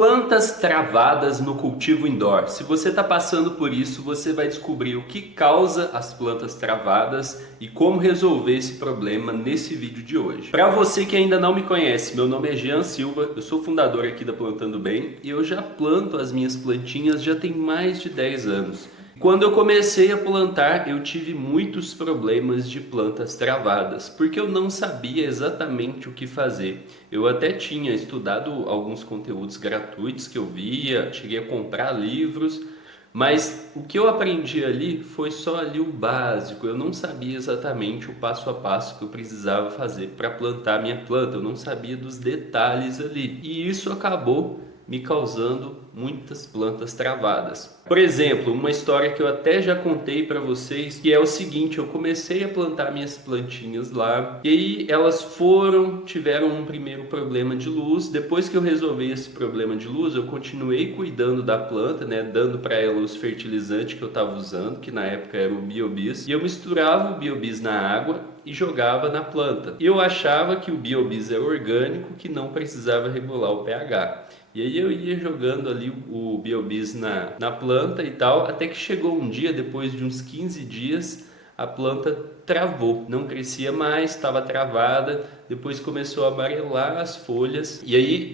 Plantas travadas no cultivo indoor. Se você está passando por isso, você vai descobrir o que causa as plantas travadas e como resolver esse problema nesse vídeo de hoje. Para você que ainda não me conhece, meu nome é Jean Silva, eu sou fundador aqui da Plantando Bem e eu já planto as minhas plantinhas já tem mais de 10 anos. Quando eu comecei a plantar, eu tive muitos problemas de plantas travadas, porque eu não sabia exatamente o que fazer. Eu até tinha estudado alguns conteúdos gratuitos que eu via, cheguei a comprar livros, mas o que eu aprendi ali foi só ali o básico. Eu não sabia exatamente o passo a passo que eu precisava fazer para plantar minha planta, eu não sabia dos detalhes ali. E isso acabou me causando muitas plantas travadas. Por exemplo, uma história que eu até já contei para vocês, que é o seguinte: eu comecei a plantar minhas plantinhas lá, e aí elas tiveram um primeiro problema de luz. Depois que eu resolvi esse problema de luz, eu continuei cuidando da planta, né, dando para ela os fertilizantes que eu estava usando, que na época era o Biobis, e eu misturava o Biobis na água e jogava na planta. Eu achava que o Biobis é orgânico, que não precisava regular o pH. E aí eu ia jogando ali o Biobis na planta e tal, até que chegou um dia, depois de uns 15 dias, a planta travou, não crescia mais, estava travada, depois começou a amarelar as folhas, e aí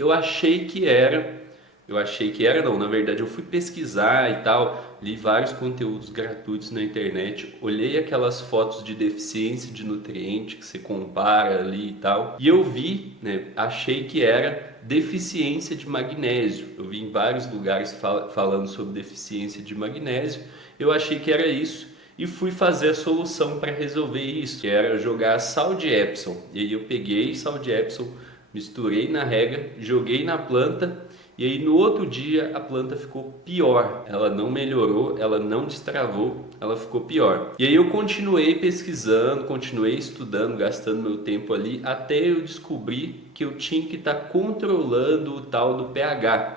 não, na verdade eu fui pesquisar e tal, li vários conteúdos gratuitos na internet, olhei aquelas fotos de deficiência de nutriente que você compara ali e tal, e eu vi, né, achei que era deficiência de magnésio. Eu vi em vários lugares falando sobre deficiência de magnésio, eu achei que era isso e fui fazer a solução para resolver isso, que era jogar sal de Epsom. E aí eu peguei sal de Epsom, misturei na rega, joguei na planta. E aí no outro dia a planta ficou pior, ela não melhorou, ela não destravou, ela ficou pior. E aí eu continuei pesquisando, continuei estudando, gastando meu tempo ali, até eu descobrir que eu tinha que estar controlando o tal do pH.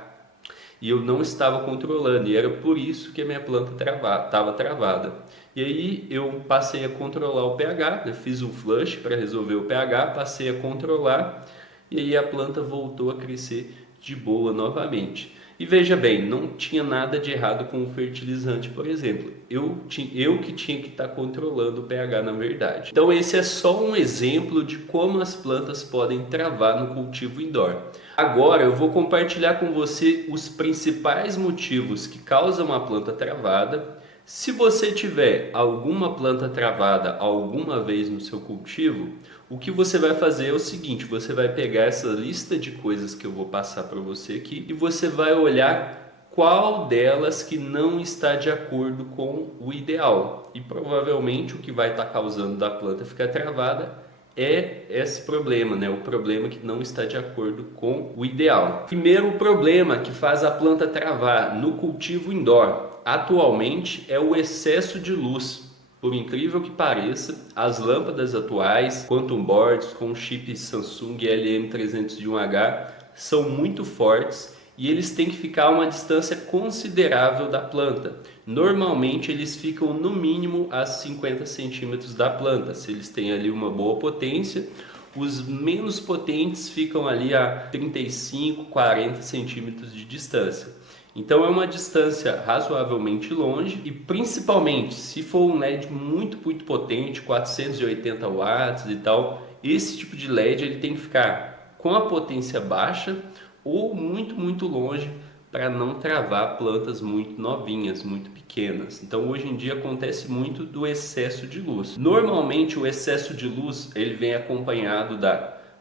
E eu não estava controlando, e era por isso que a minha planta estava travada. E aí eu passei a controlar o pH, né? Fiz um flush para resolver o pH, passei a controlar, e aí a planta voltou a crescer de boa novamente. E veja bem, não tinha nada de errado com o fertilizante, por exemplo. Eu que tinha que estar controlando o pH na verdade. Então esse é só um exemplo de como as plantas podem travar no cultivo indoor. Agora eu vou compartilhar com você os principais motivos que causam a planta travada. Se você tiver alguma planta travada alguma vez no seu cultivo, o que você vai fazer é o seguinte: você vai pegar essa lista de coisas que eu vou passar para você aqui e você vai olhar qual delas que não está de acordo com o ideal. E provavelmente o que vai estar causando da planta ficar travada é esse problema, né? O problema que não está de acordo com o ideal. Primeiro problema que faz a planta travar no cultivo indoor atualmente é o excesso de luz. Por incrível que pareça, as lâmpadas atuais Quantum Boards com chip Samsung LM301H são muito fortes e eles têm que ficar a uma distância considerável da planta. Normalmente eles ficam no mínimo a 50 centímetros da planta, se eles têm ali uma boa potência. Os menos potentes ficam ali a 35, 40 centímetros de distância. Então é uma distância razoavelmente longe e principalmente se for um LED muito potente, 480 watts e tal, esse tipo de LED ele tem que ficar com a potência baixa ou muito longe para não travar plantas muito novinhas, muito pequenas. Então hoje em dia acontece muito do excesso de luz. Normalmente o excesso de luz ele vem acompanhado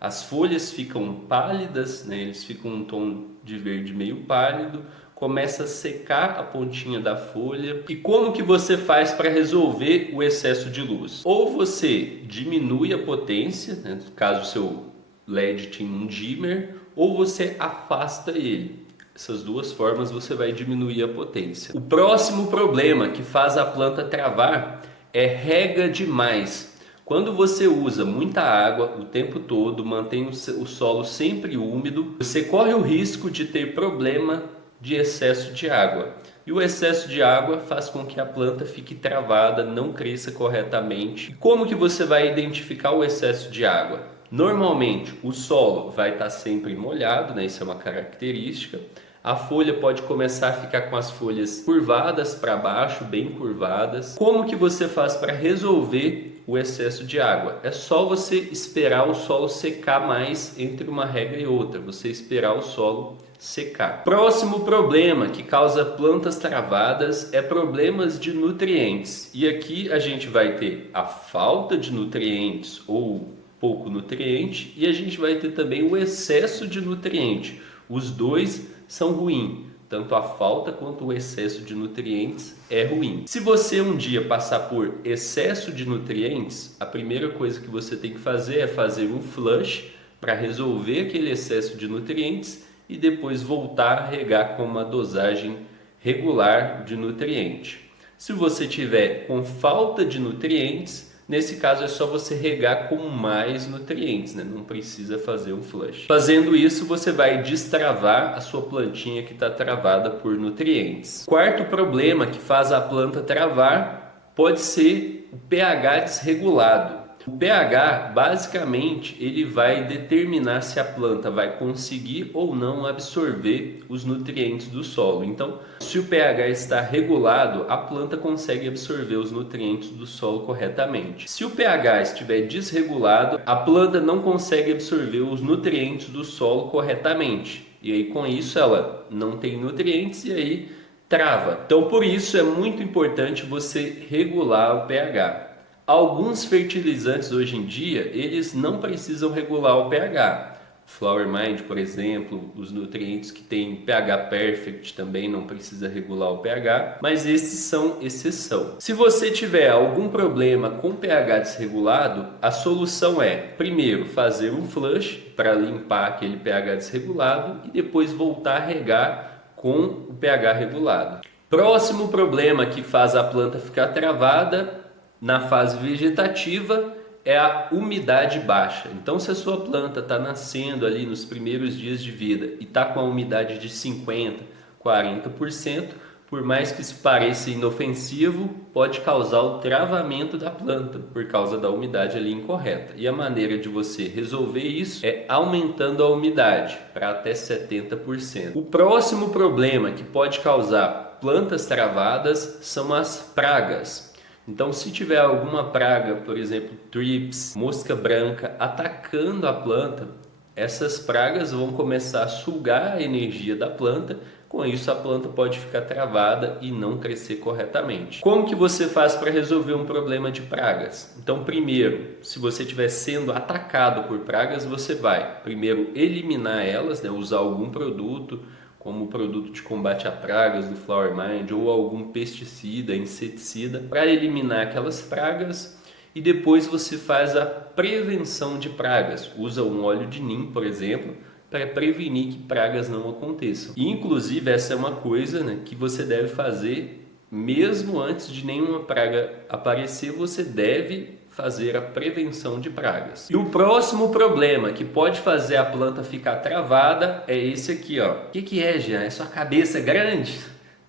as folhas ficam pálidas, né? Eles ficam um tom de verde meio pálido, começa a secar a pontinha da folha. E como que você faz para resolver o excesso de luz? Ou você diminui a potência, né? Caso o seu LED tenha um dimmer, ou você afasta ele. Essas duas formas você vai diminuir a potência. O próximo problema que faz a planta travar é rega demais. Quando você usa muita água o tempo todo, mantém o solo sempre úmido, você corre o risco de ter problema de excesso de água. E o excesso de água faz com que a planta fique travada, não cresça corretamente. E como que você vai identificar o excesso de água? Normalmente o solo vai estar sempre molhado, né? Isso é uma característica. A folha pode começar a ficar com as folhas curvadas para baixo, bem curvadas. Como que você faz para resolver o excesso de água? É só você esperar o solo secar mais entre uma rega e outra. Você esperar o solo secar. Próximo problema que causa plantas travadas é problemas de nutrientes. E aqui a gente vai ter a falta de nutrientes ou pouco nutriente e a gente vai ter também o excesso de nutriente. Os dois são ruins, tanto a falta quanto o excesso de nutrientes é ruim. Se você um dia passar por excesso de nutrientes, a primeira coisa que você tem que fazer é fazer um flush para resolver aquele excesso de nutrientes e depois voltar a regar com uma dosagem regular de nutriente. Se você tiver com falta de nutrientes, nesse caso é só você regar com mais nutrientes, né? Não precisa fazer um flush. Fazendo isso, você vai destravar a sua plantinha que está travada por nutrientes. Quarto problema que faz a planta travar pode ser o pH desregulado. O pH, basicamente, ele vai determinar se a planta vai conseguir ou não absorver os nutrientes do solo. Então, se o pH está regulado, a planta consegue absorver os nutrientes do solo corretamente. Se o pH estiver desregulado, a planta não consegue absorver os nutrientes do solo corretamente. E aí, com isso, ela não tem nutrientes e aí trava. Então, por isso é muito importante você regular o pH. Alguns fertilizantes hoje em dia, eles não precisam regular o pH. Flower Mind, por exemplo, os nutrientes que tem pH Perfect também não precisa regular o pH, mas esses são exceção. Se você tiver algum problema com pH desregulado, a solução é, primeiro, fazer um flush para limpar aquele pH desregulado e depois voltar a regar com o pH regulado. Próximo problema que faz a planta ficar travada na fase vegetativa é a umidade baixa. Então, se a sua planta está nascendo ali nos primeiros dias de vida e está com a umidade de 50%, 40%, por mais que isso pareça inofensivo, pode causar o travamento da planta por causa da umidade ali incorreta. E a maneira de você resolver isso é aumentando a umidade para até 70%. O próximo problema que pode causar plantas travadas são as pragas. Então, se tiver alguma praga, por exemplo, thrips, mosca branca, atacando a planta, essas pragas vão começar a sugar a energia da planta. Com isso, a planta pode ficar travada e não crescer corretamente. Como que você faz para resolver um problema de pragas? Então, primeiro, se você estiver sendo atacado por pragas, você vai primeiro eliminar elas, né? Usar algum produto, como o produto de combate a pragas do Flower Mind ou algum pesticida, inseticida, para eliminar aquelas pragas e depois você faz a prevenção de pragas. Usa um óleo de neem, por exemplo, para prevenir que pragas não aconteçam. E, inclusive, essa é uma coisa, né, que você deve fazer mesmo antes de nenhuma praga aparecer, você deve fazer a prevenção de pragas. E o próximo problema que pode fazer a planta ficar travada é esse aqui, ó. O que é, Jean? É sua cabeça grande?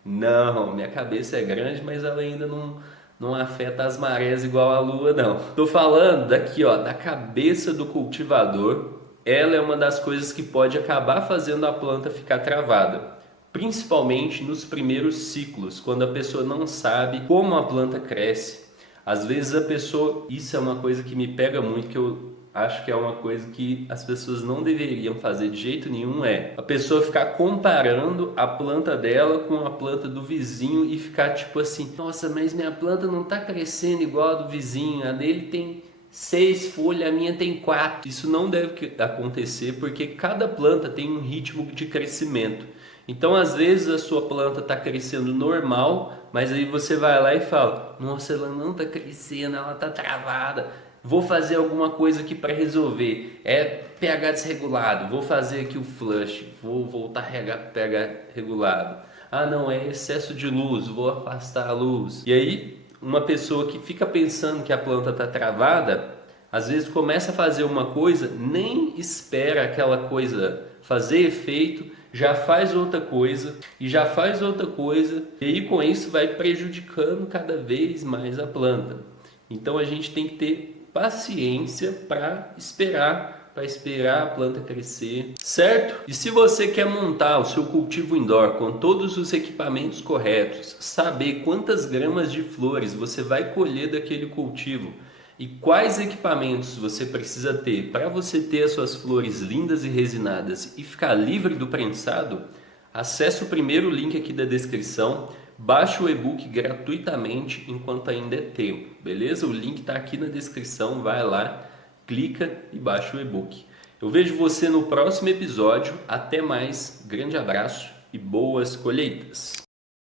Não, minha cabeça é grande, mas ela ainda não afeta as marés igual a lua, não. Tô falando daqui, ó, da cabeça do cultivador. Ela é uma das coisas que pode acabar fazendo a planta ficar travada, principalmente nos primeiros ciclos, quando a pessoa não sabe como a planta cresce. Às vezes a pessoa, isso é uma coisa que me pega muito, que eu acho que é uma coisa que as pessoas não deveriam fazer de jeito nenhum, é a pessoa ficar comparando a planta dela com a planta do vizinho e ficar tipo assim, nossa, mas minha planta não está crescendo igual a do vizinho, a dele tem 6 folhas, a minha tem 4. Isso não deve acontecer porque cada planta tem um ritmo de crescimento. Então, às vezes a sua planta está crescendo normal, mas aí você vai lá e fala, nossa, ela não está crescendo, ela está travada. Vou fazer alguma coisa aqui para resolver. É pH desregulado, vou fazer aqui o flush, vou voltar a regar pH regulado. Ah, não, é excesso de luz, vou afastar a luz. E aí, uma pessoa que fica pensando que a planta está travada, às vezes começa a fazer uma coisa, nem espera aquela coisa fazer efeito, já faz outra coisa e já faz outra coisa, e aí com isso vai prejudicando cada vez mais a planta. Então a gente tem que ter paciência para esperar para esperar a planta crescer, certo? E se você quer montar o seu cultivo indoor com todos os equipamentos corretos, saber quantas gramas de flores você vai colher daquele cultivo e quais equipamentos você precisa ter para você ter as suas flores lindas e resinadas e ficar livre do prensado, acesse o primeiro link aqui da descrição, baixe o e-book gratuitamente enquanto ainda é tempo, beleza? O link está aqui na descrição, vai lá, clica e baixa o e-book. Eu vejo você no próximo episódio, até mais, grande abraço e boas colheitas!